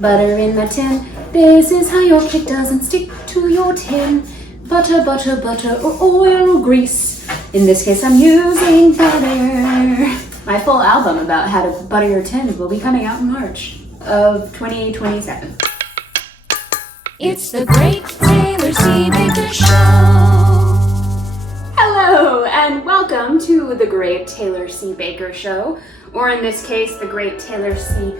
Butter in the tin. This is how your cake doesn't stick to your tin. Butter, butter, butter, or oil or grease. In this case, I'm using butter. My full album about how to butter your tins will be coming out in March of 2027. It's the Great Taylor C. Baker Show. Hello, and welcome to the Great Taylor C. Baker Show, or in this case, the Great Taylor C.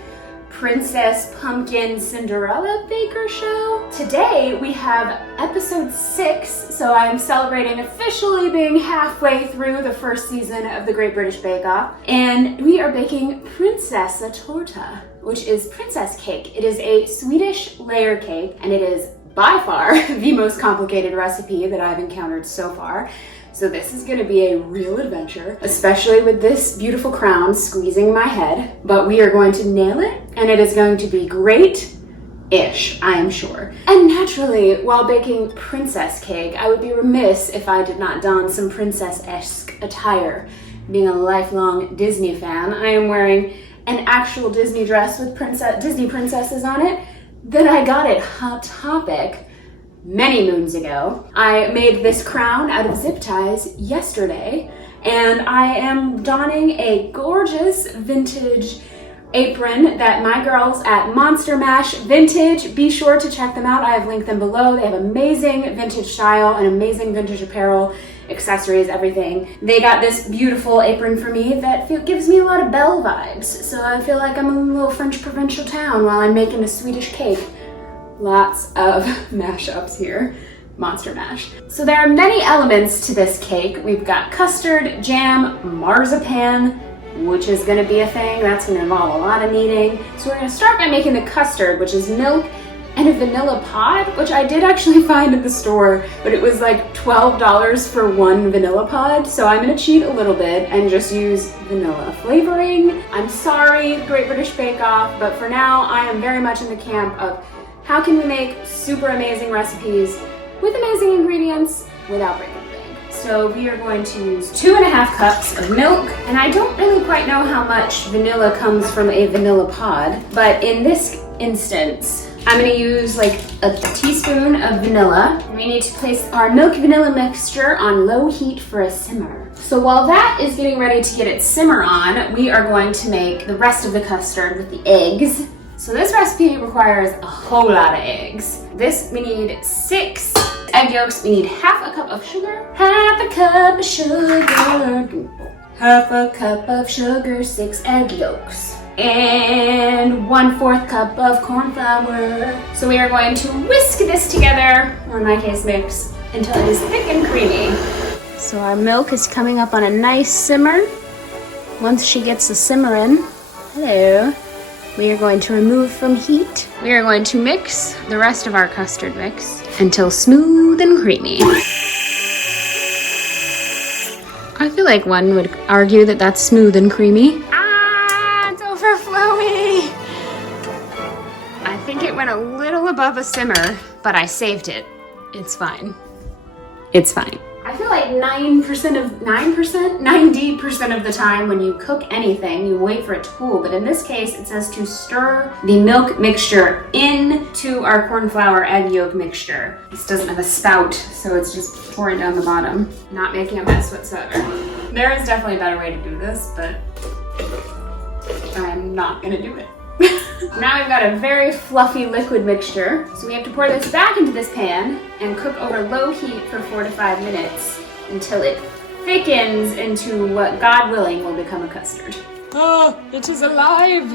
Princess Pumpkin Cinderella Baker Show. Today we have episode 6, so I'm celebrating officially being halfway through the first season of the Great British Bake Off, and we are baking Prinsessa Torta, which is princess cake. It is a Swedish layer cake, and it is by far the most complicated recipe that I've encountered so far. So this is gonna be a real adventure, especially with this beautiful crown squeezing my head, but we are going to nail it, and it is going to be great-ish, I am sure. And naturally, while baking princess cake, I would be remiss if I did not don some princess-esque attire. Being a lifelong Disney fan, I am wearing an actual Disney dress with Disney princesses on it that I got at Hot Topic many moons ago. I made this crown out of zip ties yesterday, and I am donning a gorgeous vintage apron that my girls at Monster Mash Vintage, be sure to check them out. I have linked them below. They have amazing vintage style and amazing vintage apparel, accessories, everything. They got this beautiful apron for me that gives me a lot of Belle vibes, so I feel like I'm in a little French provincial town while I'm making a Swedish cake. Lots of mashups here, Monster Mash. So there are many elements to this cake. We've got custard, jam, marzipan, which is gonna be a thing. That's gonna involve a lot of kneading. So we're gonna start by making the custard, which is milk and a vanilla pod, which I did actually find at the store, but it was like $12 for one vanilla pod. So I'm gonna cheat a little bit and just use vanilla flavoring. I'm sorry, Great British Bake Off, but for now, I am very much in the camp of how can we make super amazing recipes with amazing ingredients without breaking the bank? So we are going to use 2.5 cups of milk, and I don't really quite know how much vanilla comes from a vanilla pod, but in this instance, I'm gonna use like a teaspoon of vanilla. We need to place our milk vanilla mixture on low heat for a simmer. So while that is getting ready to get its simmer on, we are going to make the rest of the custard with the eggs. So this recipe requires a whole lot of eggs. We need 6 egg yolks. We need half a cup of sugar. Half a cup of sugar. Half a cup of sugar, 6 egg yolks. And 1/4 cup of corn flour. So we are going to whisk this together, or in my case mix, until it is thick and creamy. So our milk is coming up on a nice simmer. Once she gets the simmer in, hello, we are going to remove from heat. We are going to mix the rest of our custard mix until smooth and creamy. I feel like one would argue that that's smooth and creamy. Ah, it's overflowing. I think it went a little above a simmer, but I saved it. It's fine. It's fine. I feel like 90% of the time when you cook anything, you wait for it to cool. But in this case, it says to stir the milk mixture into our corn flour egg yolk mixture. This doesn't have a spout, so it's just pouring down the bottom, not making a mess whatsoever. There is definitely a better way to do this, but I'm not gonna do it. Now we've got a very fluffy liquid mixture. So we have to pour this back into this pan and cook over low heat for 4 to 5 minutes until it thickens into what, God willing, will become a custard. Oh, it is alive!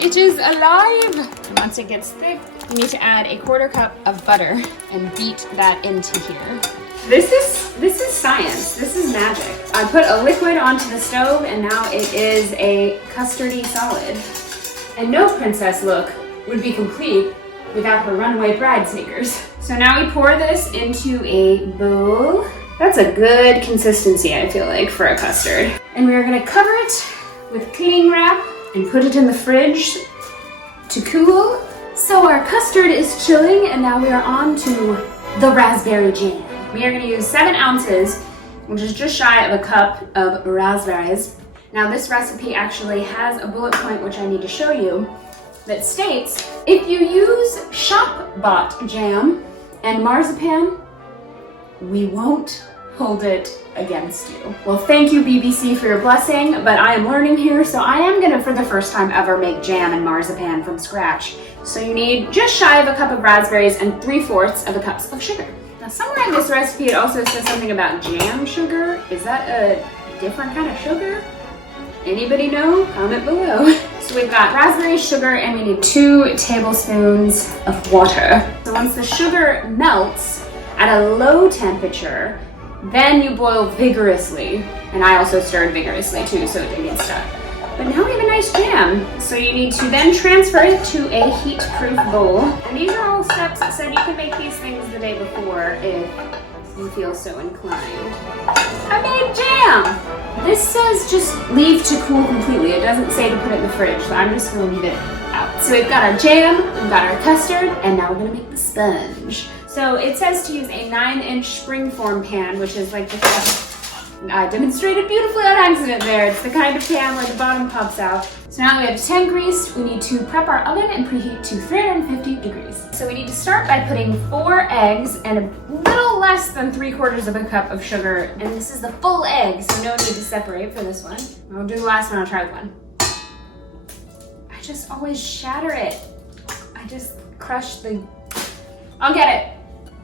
It is alive! And once it gets thick, you need to add 1/4 cup of butter and beat that into here. This is science. This is magic. I put a liquid onto the stove and now it is a custardy solid. And no princess look would be complete without her runaway bride sneakers. So now we pour this into a bowl. That's a good consistency, I feel like, for a custard. And we're gonna cover it with cling wrap and put it in the fridge to cool. So our custard is chilling, and now we are on to the raspberry jam. We are gonna use 7 ounces, which is just shy of a cup of raspberries. Now this recipe actually has a bullet point which I need to show you. that states, if you use shop-bought jam and marzipan, we won't hold it against you. Well, thank you BBC for your blessing, but I am learning here, so I am gonna, for the first time ever, make jam and marzipan from scratch. So you need just shy of a cup of raspberries and 3/4 of a cup of sugar. Now somewhere in this recipe it also says something about jam sugar. Is that a different kind of sugar? Anybody know? Comment below. So we've got raspberries, sugar, and we need 2 tablespoons of water. So once the sugar melts at a low temperature, then you boil vigorously. And I also stirred vigorously too, so it didn't get stuck. But now we have a nice jam. So you need to then transfer it to a heat-proof bowl. And these are all steps that said you can make these things the day before if you feel so inclined. I made jam! This says just leave to cool completely. It doesn't say to put it in the fridge, so I'm just gonna leave it out. So we've got our jam, we've got our custard, and now we're gonna make the sponge. So it says to use a 9-inch springform pan, which is like this. I demonstrated beautifully on accident there. It's the kind of pan where the bottom pops out. So now that we have 10 greased, we need to prep our oven and preheat to 350 degrees. So we need to start by putting 4 eggs and a little less than 3/4 of a cup of sugar. And this is the full egg, so no need to separate for this one. I'll do the last one, I'll try one. I just always shatter it. I just crush the... I'll get it.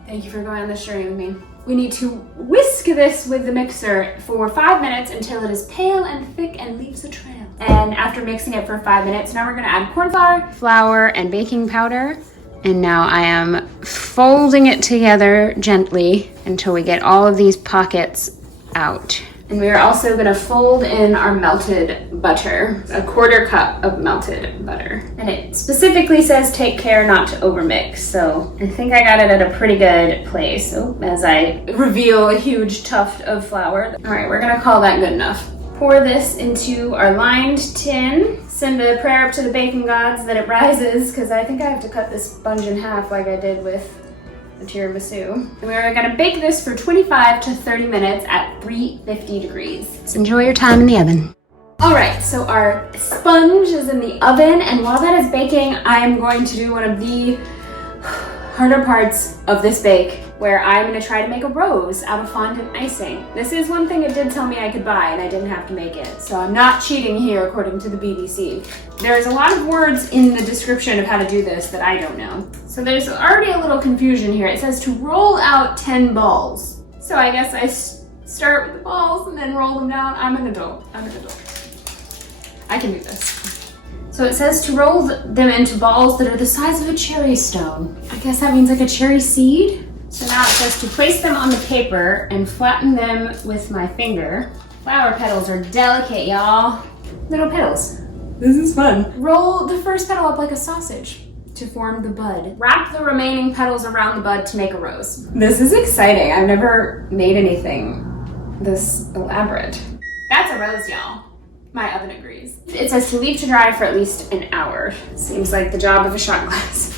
Thank you for going on this journey with me. We need to whisk this with the mixer for 5 minutes until it is pale and thick and leaves a trail. And after mixing it for 5 minutes, now we're gonna add corn flour, flour, and baking powder. And now I am folding it together gently until we get all of these pockets out. And we are also gonna fold in our melted butter, a 1/4 cup of melted butter. And it specifically says take care not to overmix, so I think I got it at a pretty good place. Oh, as I reveal a huge tuft of flour. All right, we're gonna call that good enough. Pour this into our lined tin. Send a prayer up to the baking gods that it rises, because I think I have to cut this sponge in half like I did with the tiramisu. And we're gonna bake this for 25 to 30 minutes at 350 degrees. So enjoy your time in the oven. All right, so our sponge is in the oven, and while that is baking, I am going to do one of the harder parts of this bake, where I'm gonna try to make a rose out of fondant icing. This is one thing it did tell me I could buy, and I didn't have to make it. So I'm not cheating here, according to the BBC. There's a lot of words in the description of how to do this that I don't know. So there's already a little confusion here. It says to roll out 10 balls. So I guess I start with the balls and then roll them down. I'm an adult. I can do this. So it says to roll them into balls that are the size of a cherry stone. I guess that means like a cherry seed. So now it says to place them on the paper and flatten them with my finger. Flower petals are delicate, y'all. Little petals. This is fun. Roll the first petal up like a sausage to form the bud. Wrap the remaining petals around the bud to make a rose. This is exciting. I've never made anything this elaborate. That's a rose, y'all. My oven agrees. It says to leave to dry for at least an hour. Seems like the job of a shot glass.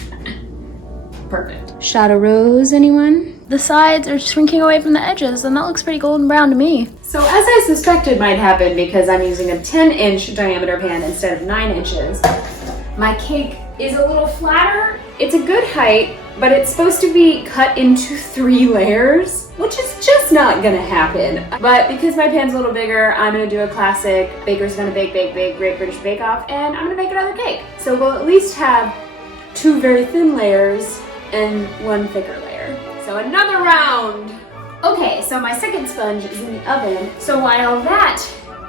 Perfect. Shot of rose, anyone? The sides are shrinking away from the edges, and that looks pretty golden brown to me. So as I suspected might happen because I'm using a 10-inch diameter pan instead of 9 inches, my cake is a little flatter. It's a good height, but it's supposed to be cut into 3 layers, which is just not gonna happen. But because my pan's a little bigger, I'm gonna do a classic Baker's Gonna Bake, Great British Bake Off, and I'm gonna make another cake. So we'll at least have 2 very thin layers and 1 thicker layer. So another round. Okay, so my second sponge is in the oven. So while that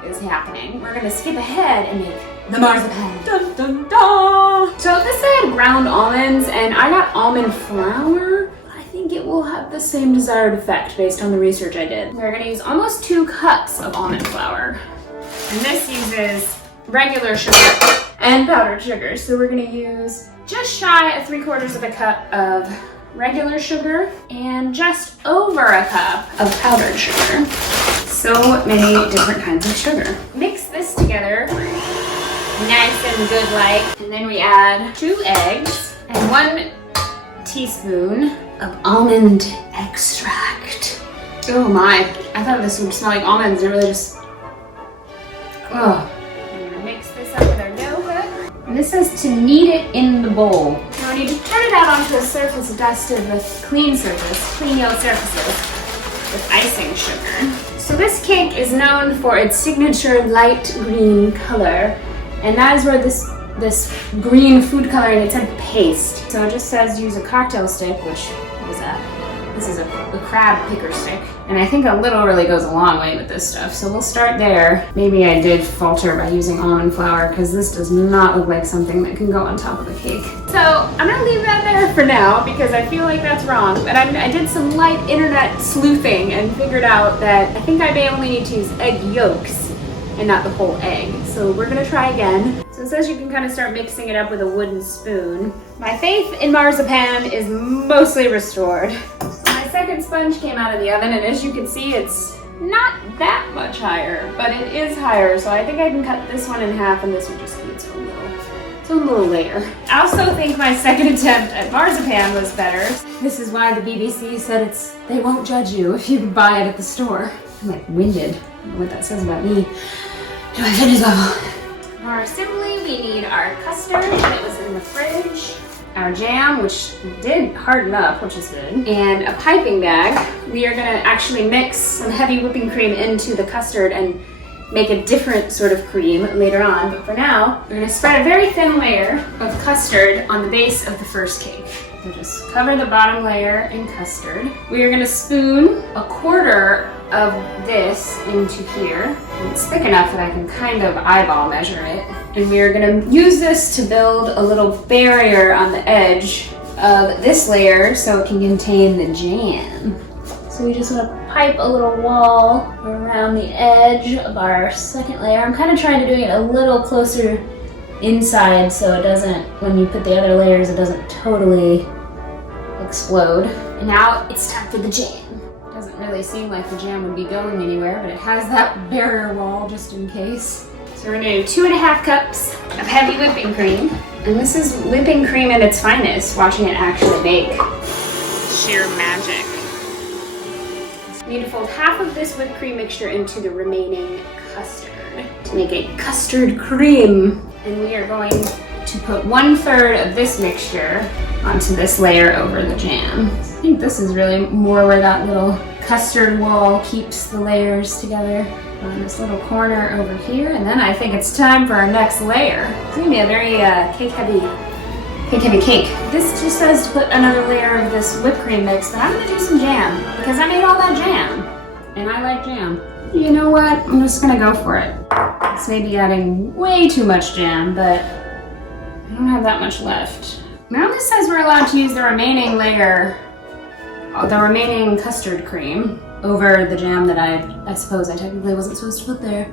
is happening, we're gonna skip ahead and make the marzipan. Dun, dun, dun. So this had ground almonds, and I got almond flour. I think it will have the same desired effect based on the research I did. We're gonna use almost 2 cups of almond flour. And this uses regular sugar and powdered sugar. So we're gonna use just shy of 3/4 of a cup of regular sugar and just over a cup of powdered sugar. So many different kinds of sugar. Mix this together nice and good like. And then we add 2 eggs and 1 teaspoon of almond extract. Oh my, I thought this would smell like almonds. It really just, oh. I'm gonna mix this up with our dough hook. And this says to knead it in the bowl. Now when you spread it out onto a surface dusted with clean yellow surfaces with icing sugar. So this cake is known for its signature light green color, and that is where this green food coloring, it's in paste. So it just says use a cocktail stick, which, what is that? This is a crab picker stick. And I think a little really goes a long way with this stuff. So we'll start there. Maybe I did falter by using almond flour because this does not look like something that can go on top of a cake. So I'm gonna leave that there for now because I feel like that's wrong. But I did some light internet sleuthing and figured out that I think I may only need to use egg yolks and not the whole egg. So we're gonna try again. So it says you can kind of start mixing it up with a wooden spoon. My faith in marzipan is mostly restored. My second sponge came out of the oven, and as you can see, it's not that much higher, but it is higher. So I think I can cut this one in half, and this will just be its own little layer. I also think my second attempt at marzipan was better. This is why the BBC said they won't judge you if you buy it at the store. I'm like winded. I don't know what that says about me. To my fitness level. For our assembly, we need our custard that was in the fridge, our jam, which did harden up, which is good, and a piping bag. We are gonna actually mix some heavy whipping cream into the custard and make a different sort of cream later on. But for now, we're gonna spread a very thin layer of custard on the base of the first cake. So just cover the bottom layer in custard. We are gonna spoon a quarter of this into here. And it's thick enough that I can kind of eyeball measure it. And we are gonna use this to build a little barrier on the edge of this layer so it can contain the jam. So we just want to pipe a little wall around the edge of our second layer. I'm kind of trying to do it a little closer inside so it doesn't, when you put the other layers, it doesn't totally explode. And now it's time for the jam. It doesn't really seem like the jam would be going anywhere, but it has that barrier wall just in case. So we're gonna do 2.5 cups of heavy whipping cream. And this is whipping cream at its finest, watching it actually bake. Sheer magic. We need to fold half of this whipped cream mixture into the remaining custard to make a custard cream. And we are going to put 1/3 of this mixture onto this layer over the jam. I think this is really more where that little custard wall keeps the layers together. On this little corner over here, and then I think it's time for our next layer. It's gonna be a very cake heavy cake. This just says to put another layer of this whipped cream mix, but I'm gonna do some jam because I made all that jam, and I like jam. You know what? I'm just gonna go for it. It's maybe adding way too much jam, but I don't have that much left. Now this says we're allowed to use the remaining layer, the remaining custard cream over the jam that I suppose I technically wasn't supposed to put there.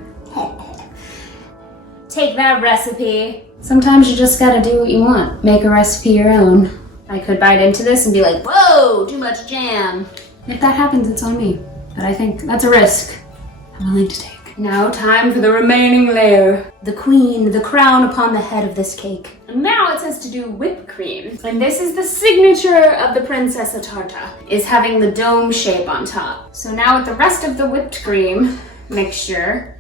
Take that recipe. Sometimes you just gotta do what you want. Make a recipe your own. I could bite into this and be like, whoa, too much jam. If that happens, it's on me. But I think that's a risk I'm willing to take. Now time for the remaining layer. The queen, the crown upon the head of this cake. And now it says to do whipped cream. And this is the signature of the Princessa Tarta, is having the dome shape on top. So now with the rest of the whipped cream mixture,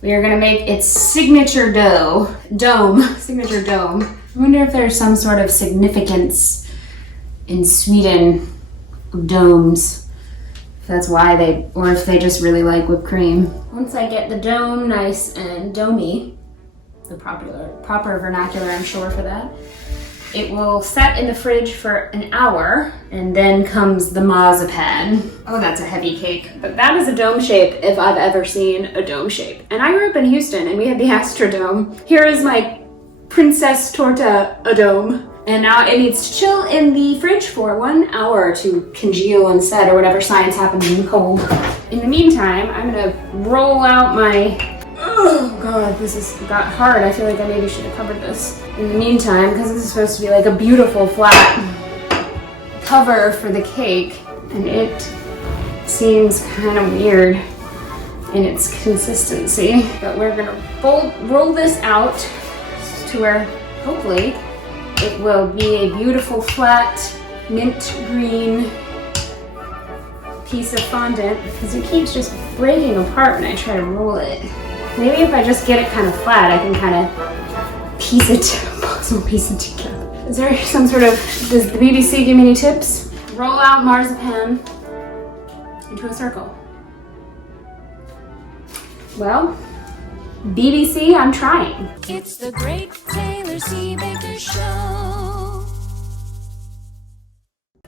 we are gonna make its signature signature dome. I wonder if there's some sort of significance in Sweden of domes. If that's why or if they just really like whipped cream. Once I get the dome nice and domey, the proper vernacular I'm sure for that, it will set in the fridge for an hour, and then comes the marzipan. Oh, that's a heavy cake. But that is a dome shape if I've ever seen a dome shape. And I grew up in Houston and we had the Astrodome. Here is my Princess Torta a dome. And now it needs to chill in the fridge for 1 hour to congeal and set, or whatever science happens in the cold. In the meantime, I'm gonna roll out my, oh god, this got hard. I feel like I maybe should have covered this. In the meantime, because this is supposed to be like a beautiful flat cover for the cake, and it seems kind of weird in its consistency. But we're gonna roll this out to where, hopefully, it will be a beautiful flat mint green piece of fondant, because it keeps just breaking apart when I try to roll it. Maybe if I just get it kind of flat, I can kind of piece it puzzle piecing together. Is there some sort of, does the BBC give me any tips? Roll out marzipan into a circle. Well, BBC, I'm trying. It's the Great Taylor C. Baker Show.